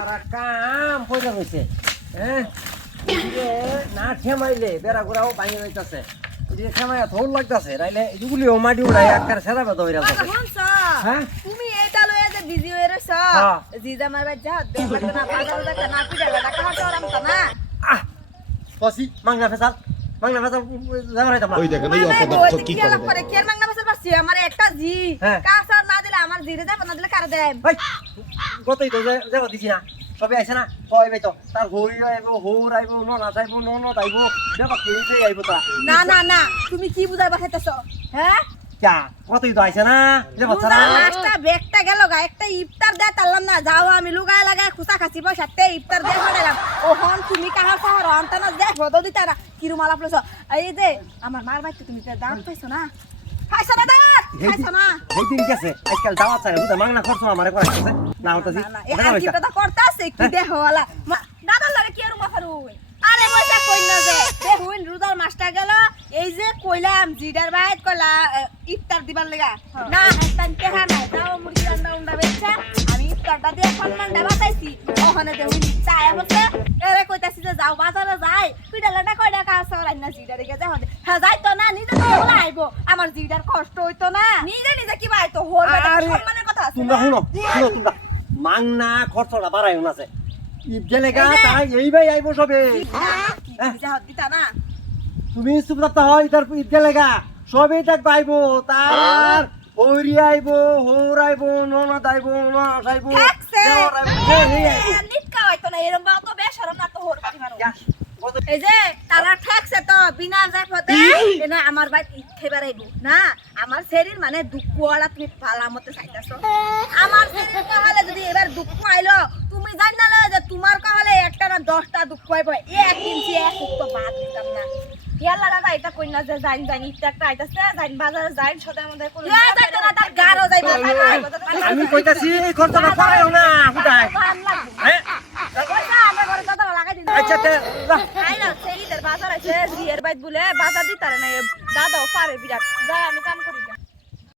সারা কাম পয়সা হইছে হ্যাঁ না খেমাইলে বেড়া ঘুরাও ভাঙে যাইতাছে এদিকে খেমাইয়া থোল লাগতাছে রাইলে এগুলিও মাটি উড়াই একবার সেরা বেদ হইরা যাচ্ছে হ্যাঁ তুমি এটা লয়ে যে বিজি হয়ে রইছ জিজা মারবা যা দেখলা না পাগল দেখা না পিডা দেখা হাতে আরাম তা না আহ কসি মাংনা ফেসাল যাবার হইতাম না ওই দেখেন ওই অপদার্থ কি করে কি আর মাংনা বছর পাচ্ছি আমার একটা জি কাসার না দিলে আমার জিরে যাব না দিলে কার দেন ভাই কতই তো যাবা দিছি না সবে আইছে না কই ভাই তো তার হই আইবো হোর আইবো ননা যাইবো ননদ আইবো দেবা কেইতে আইবো তা না না না তুমি কি বুঝাইবা খাইতেছো হ্যাঁ ক্যা কতই তো আইছে না দেবা ছাড়া একটা ব্যাগটা গেল গা একটা ইফতার দে তারলাম না যাও আমি লুগায় লাগায় খুসা খাসি পয়সাতে ইফতার দে ফাড়ালাম ওহন তুমি কাহার সাহার আনতানা দেখো তো দিতারা কিরুমালা প্লস এই যে আমার মার বাইতে তুমি দাঁত পাইছো না খাইছো না দাঁত খাইছো না এই দিন গেছে আজকাল দাওয়াত চাই বুঝা মাংনা খরচ আমারে করাইছে না হতাছি না এই আর কিটা করতাছে কি দেখো ওলা দাদার লাগে কি আর মাফারু আরে বসা কই না যে দেখুন রুদার মাস্টার গেল এই যে কইলাম জিডার বাইত কলা ইফতার দিবার লাগা না হাস্তান কেহা নাই দাও মুরগি রান্না উন্ডা বেচা আমি ইফতারটা দিয়ে সম্মানটা বাঁচাইছি ওখানে দেখুন চায় হচ্ছে এরে কইতাছি যে যাও বাজারে যাই পিডালাটা কয় টাকা আছে রান্না জিডারে গে যাও হ্যাঁ যাই তো না নিজে তো বলা আইবো আমার জিডার কষ্ট হইতো না নিজে নিজে কি ভাই তো হোর বেটা সম্মানের কথা আছে তোমরা শুনো তোমরা মাংনা খরচটা বাড়াইও না আছে ঈদ গেলে গা তাই এই ভাই আইবো সবে দিতা না তুমি চুপ থাকতে হয় তার ঈদ গেলে গা সবে তাক পাইবো তার ওরি আইবো হোর আইবো ননদ আইবো ননদ আইবো দেওর আইবো নিটকা হইতো না এরকম বা তো বেশরম না তো হোর বাড়ি মানুষ এই যে তারা ঠেকছে তো বিনা যায় পথে না আমার ভাই খেবার আইবো না আমার শরীর মানে দুঃখ ওয়ালা তুমি পালা মতে চাইতাছো আমার শরীর কহলে যদি এবার দুঃখ আইলো তুমি জান না যে তোমার কহলে একটা না 10টা দুঃখ আইবো এক ইঞ্চি এক তো বাদ দিতাম না ইয়ালা দাদা এটা কই না যে জান জানি একটা আইতাছে জান বাজারে যাই সদার মধ্যে কোন যাইতো না তার গারো যাইবো আমি কইতাছি এই খরচটা করাইও না হুদাই হ্যাঁ আমরা ঘরে দাদা লাগাই দিন আচ্ছা তে আই না সেলিদের বাজার আছে জিয়ের বাইত বলে বাজার দিতারে না দাদাও পারে বিরাট যাই আমি কাম করি